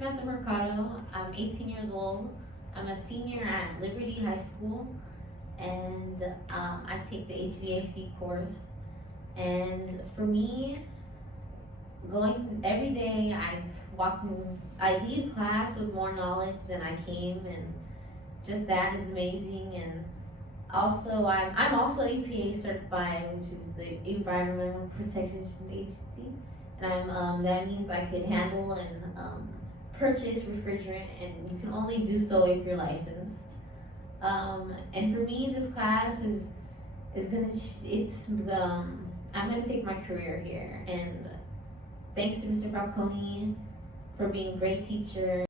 Samantha Mercado. I'm 18 years old. I'm a senior at Liberty High School, and I take the HVAC course. And for me, going every day, I leave class with more knowledge than I came, and just that is amazing. And also, I'm also EPA certified, which is the Environmental Protection Agency, and that means I could handle and purchase refrigerant, and you can only do so if you're licensed. And for me, this class is gonna I'm gonna take my career here, and thanks to Mr. Falcone for being a great teacher.